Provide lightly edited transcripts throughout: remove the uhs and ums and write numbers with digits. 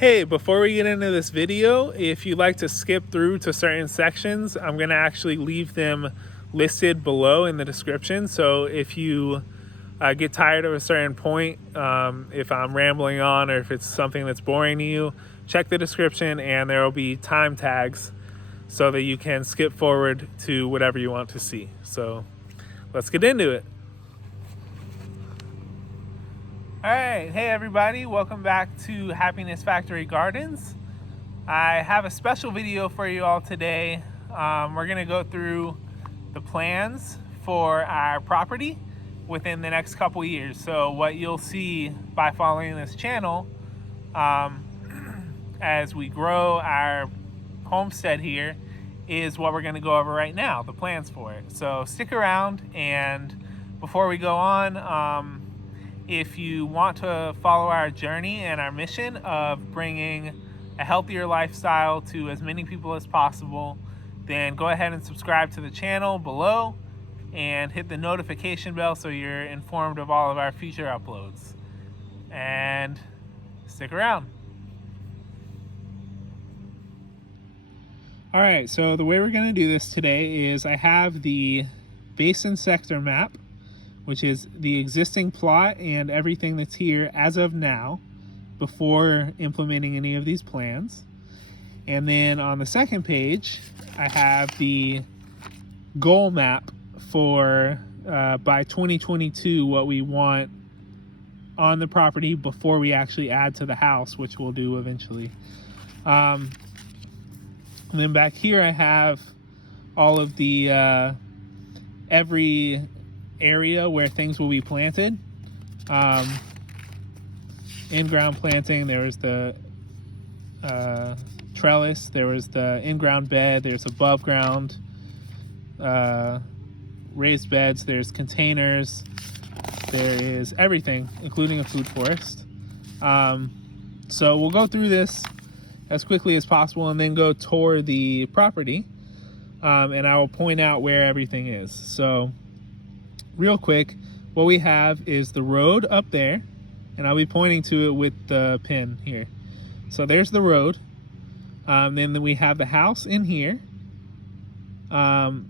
Hey, before we get into this video, if you'd like to skip through to certain sections, I'm going to actually leave them listed below in the description. So if you get tired of a certain point, if I'm rambling on or if it's something that's boring to you, check the description and there will be time tags so that you can skip forward to whatever you want to see. So let's get into it. All right, hey everybody, welcome back to Happiness Factory Gardens. I have a special video for you all today. We're gonna go through the plans for our property within the next couple years. So what you'll see by following this channel as we grow our homestead here is what we're gonna go over right now, the plans for it. So stick around, and before we go on, if you want to follow our journey and our mission of bringing a healthier lifestyle to as many people as possible, then go ahead and subscribe to the channel below and hit the notification bell so you're informed of all of our future uploads. And stick around. All right, so the way we're going to do this today is I have the basin sector map, which is the existing plot and everything that's here as of now before implementing any of these plans. And then on the second page, I have the goal map for by 2022 what we want on the property before we actually add to the house, which we'll do eventually. And then back here I have all of the every area where things will be planted. In-ground planting, there was the trellis, there was the in-ground bed, there's above ground raised beds, there's containers, there is everything, including a food forest. So we'll go through this as quickly as possible and then go tour the property, and I will point out where everything is. So real quick, what we have is the road up there, and I'll be pointing to it with the pin here. So there's the road. Then we have the house in here.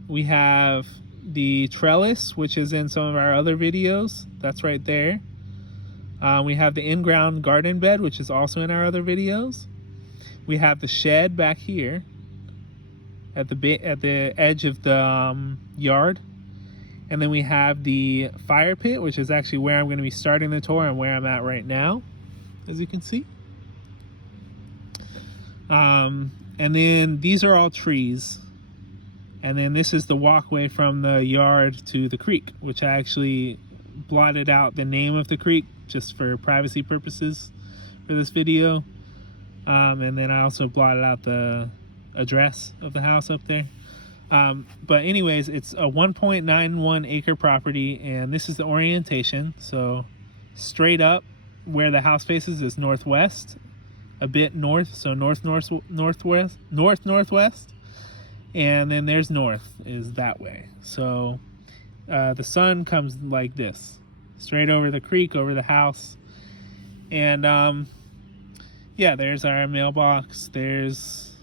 We have the trellis, which is in some of our other videos. That's right there. We have the in-ground garden bed, which is also in our other videos. We have the shed back here at the edge of the yard. And then we have the fire pit, which is actually where I'm going to be starting the tour and where I'm at right now, as you can see. And then these are all trees. And then this is the walkway from the yard to the creek, which I actually blotted out the name of the creek just for privacy purposes for this video. And then I also blotted out the address of the house up there. But anyways, it's a 1.91 acre property, and this is the orientation. So straight up where the house faces is northwest, a bit north, so northwest, and then there's north is that way. So the sun comes like this, straight over the creek, over the house. And yeah, there's our mailbox, there's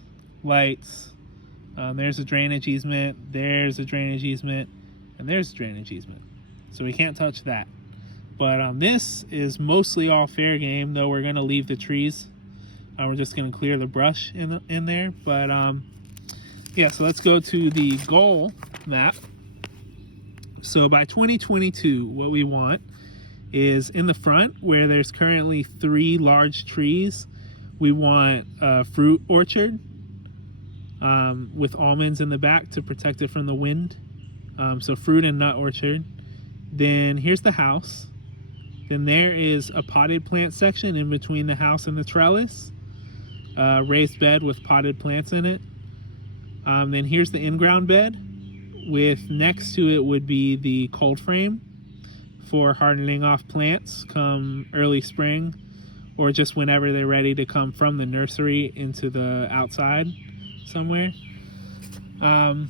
lights. There's a drainage easement, there's a drainage easement, and there's a drainage easement. So we can't touch that. But this is mostly all fair game, though we're going to leave the trees. We're just going to clear the brush in there. But yeah, so let's go to the goal map. So by 2022, what we want is in the front, where there's currently 3 large trees, we want a fruit orchard. With almonds in the back to protect it from the wind. So fruit and nut orchard. Then here's the house. Then there is a potted plant section in between the house and the trellis. Raised bed with potted plants in it. Then here's the in-ground bed, with next to it would be the cold frame for hardening off plants come early spring, or just whenever they're ready to come from the nursery into the outside somewhere. Then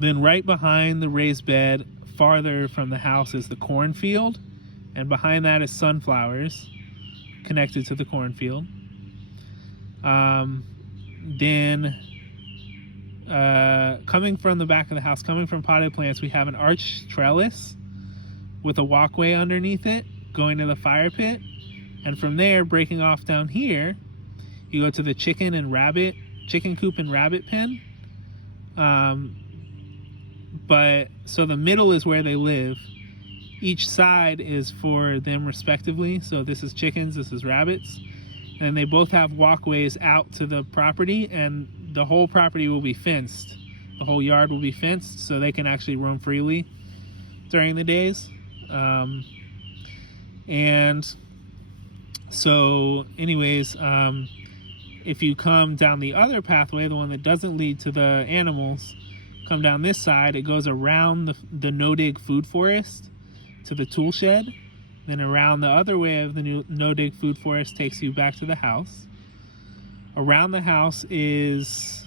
right behind the raised bed, farther from the house, is the cornfield, and behind that is sunflowers. connected to the cornfield. Then coming from the back of the house, coming from potted plants, we have an arched trellis with a walkway underneath it going to the fire pit. And from there, breaking off down here, you go to the chicken coop and rabbit pen. But so the middle is where they live. Each side is for them respectively. So this is chickens, this is rabbits. And they both have walkways out to the property, and the whole property will be fenced. The whole yard will be fenced so they can actually roam freely during the days. And so anyways, if you come down the other pathway, the one that doesn't lead to the animals, come down this side, it goes around the no-dig food forest to the tool shed. Then around the other way of the no-dig food forest takes you back to the house. Around the house is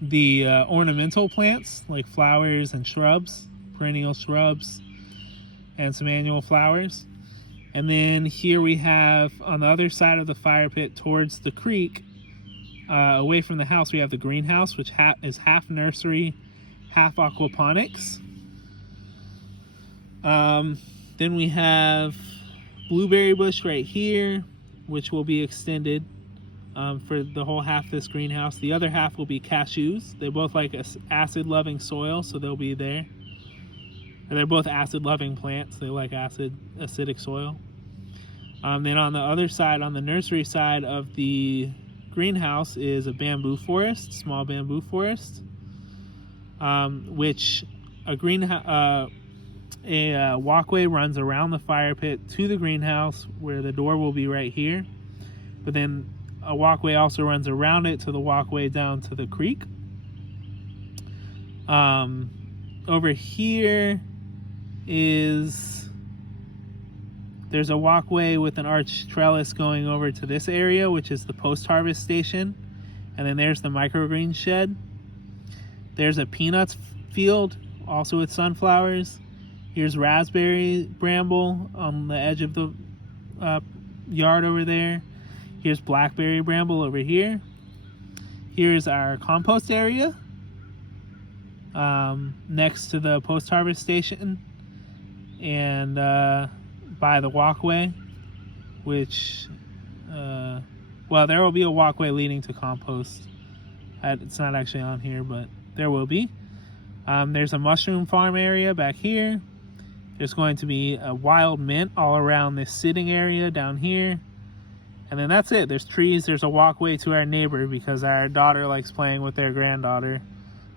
the ornamental plants like flowers and shrubs, perennial shrubs, and some annual flowers. And then here we have, on the other side of the fire pit towards the creek, away from the house, we have the greenhouse, which is half nursery, half aquaponics. Then we have blueberry bush right here, which will be extended for the whole half of this greenhouse. The other half will be cashews. They both like acid-loving soil, so they'll be there. And they're both acid-loving plants. They like acidic soil. Then on the other side, on the nursery side of the greenhouse, is a bamboo forest, small bamboo forest, which a walkway runs around the fire pit to the greenhouse, where the door will be right here. But then a walkway also runs around it to the walkway down to the creek. Over here there's a walkway with an arched trellis going over to this area, which is the post-harvest station. And then there's the microgreen shed. There's a peanuts field, also with sunflowers. Here's raspberry bramble on the edge of the yard over there. Here's blackberry bramble over here. Here's our compost area next to the post-harvest station, and by the walkway, which, well, there will be a walkway leading to compost. It's not actually on here, but there will be. There's a mushroom farm area back here. There's going to be a wild mint all around this sitting area down here. And then that's it. There's trees. There's a walkway to our neighbor because our daughter likes playing with their granddaughter.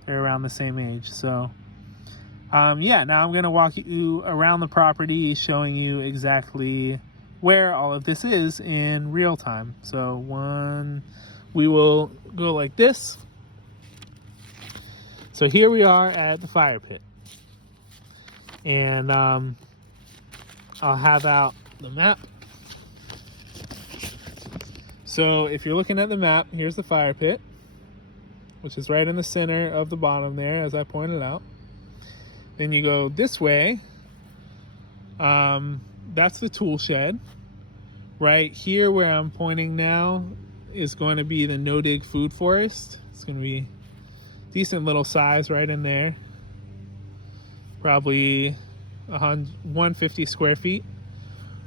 They're around the same age. So, yeah, now I'm going to walk you around the property, showing you exactly where all of this is in real time. So we will go like this. So here we are at the fire pit. And I'll have out the map. So if you're looking at the map, here's the fire pit, which is right in the center of the bottom there, as I pointed out. Then you go this way. That's the tool shed. Right here where I'm pointing now is going to be the no-dig food forest. It's going to be decent little size right in there. Probably 150 square feet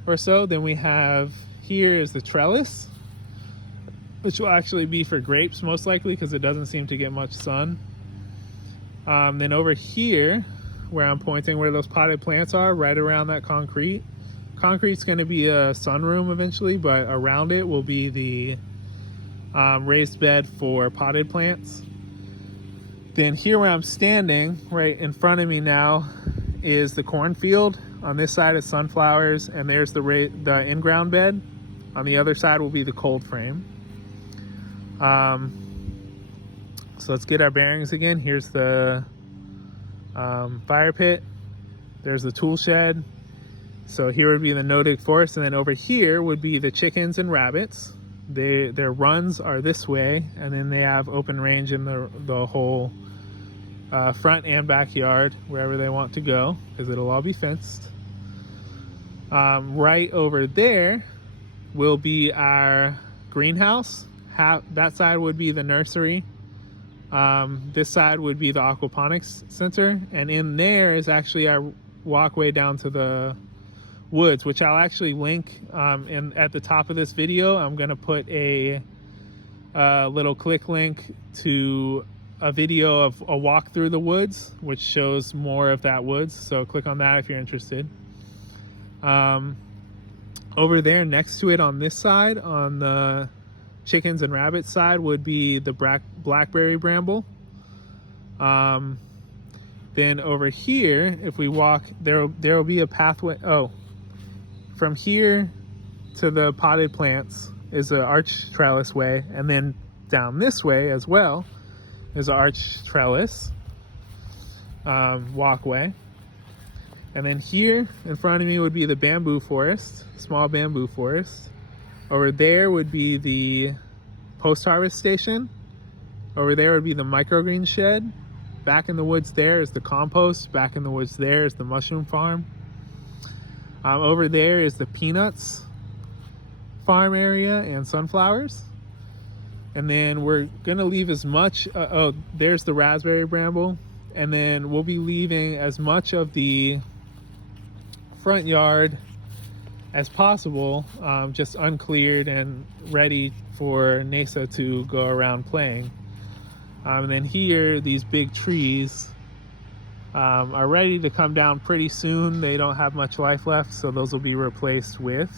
or so. Then we have, here is the trellis, which will actually be for grapes most likely because it doesn't seem to get much sun. Then over here where I'm pointing, where those potted plants are, right around that concrete's going to be a sunroom eventually, but around it will be the raised bed for potted plants. Then here where I'm standing, right in front of me now, is the cornfield. On this side is sunflowers, and there's the in-ground bed. On the other side will be the cold frame. So let's get our bearings again. Here's the fire pit. There's the tool shed. So here would be the no-dig forest, and then over here would be the chickens and rabbits. Their runs are this way, and then they have open range in the whole front and backyard, wherever they want to go, because it'll all be fenced. Right over there will be our greenhouse. That side would be the nursery. This side would be the aquaponics center, and in there is actually our walkway down to the woods, which I'll actually link at the top of this video. I'm gonna put a little click link to a video of a walk through the woods, which shows more of that woods, so click on that if you're interested. Over there next to it on this side, on the chickens and rabbits side, would be the blackberry bramble. Then over here, if we walk, there will be a pathway. Oh, from here to the potted plants is an arch trellis way, and then down this way as well is an arch trellis walkway. And then here in front of me would be the bamboo forest, small bamboo forest. Over there would be the post-harvest station. Over there would be the microgreen shed. Back in the woods there is the compost. Back in the woods there is the mushroom farm. Over there is the peanuts farm area and sunflowers. And then we're gonna leave as much, oh, there's the raspberry bramble. And then we'll be leaving as much of the front yard as possible, just uncleared and ready for Nasa to go around playing. And then here, these big trees are ready to come down pretty soon. They don't have much life left, so those will be replaced with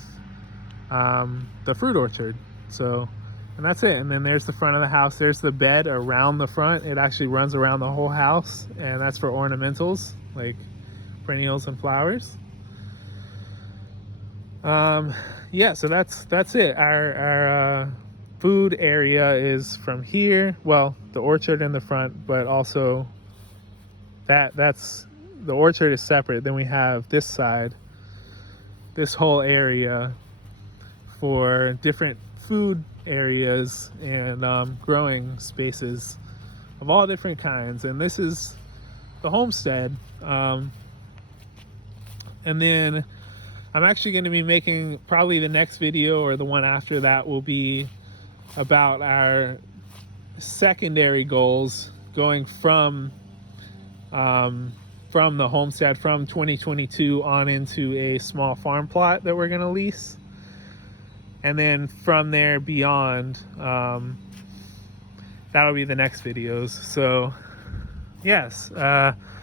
the fruit orchard. So, and that's it. And then there's the front of the house. There's the bed around the front. It actually runs around the whole house, and that's for ornamentals like perennials and flowers. Yeah, so that's it. Our food area is from here. Well, the orchard in the front, but also that's the orchard is separate. Then we have this side, this whole area for different food areas and growing spaces of all different kinds. And this is the homestead. And then I'm actually going to be making, probably the next video or the one after that will be about our secondary goals going from the homestead from 2022 on into a small farm plot that we're going to lease. And then from there beyond, that'll be the next videos. So yes,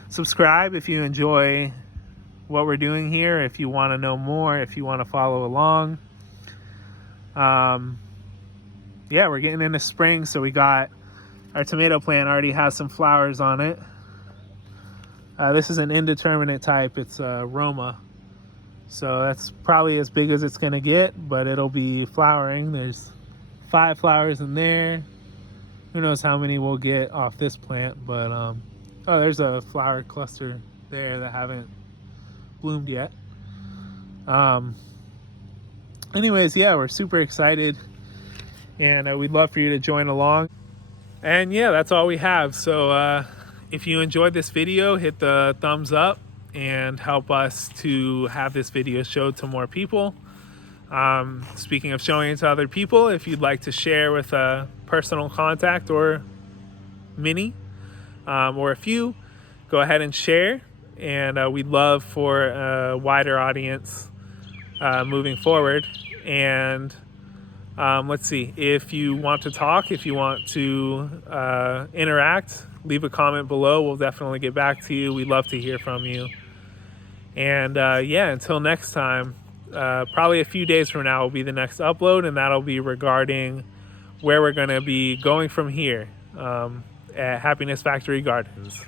subscribe if you enjoy what we're doing here, if you want to know more, if you want to follow along. Yeah, we're getting into spring, so we got our tomato plant already has some flowers on it. This is an indeterminate type. It's Roma, so that's probably as big as it's gonna get, but it'll be flowering. There's 5 flowers in there. Who knows how many we'll get off this plant, but oh, there's a flower cluster there that haven't bloomed yet. Anyways, yeah, we're super excited, and we'd love for you to join along. And yeah, that's all we have. So if you enjoyed this video, hit the thumbs up and help us to have this video showed to more people. Speaking of showing it to other people, if you'd like to share with a personal contact or mini or a few, go ahead and share. And we'd love for a wider audience moving forward. And let's see, if you want to talk, if you want to interact, leave a comment below. We'll definitely get back to you. We'd love to hear from you. And yeah, until next time, probably a few days from now will be the next upload, and that'll be regarding where we're going to be going from here at Happiness Factory Gardens.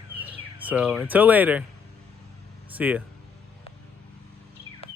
So until later, see ya.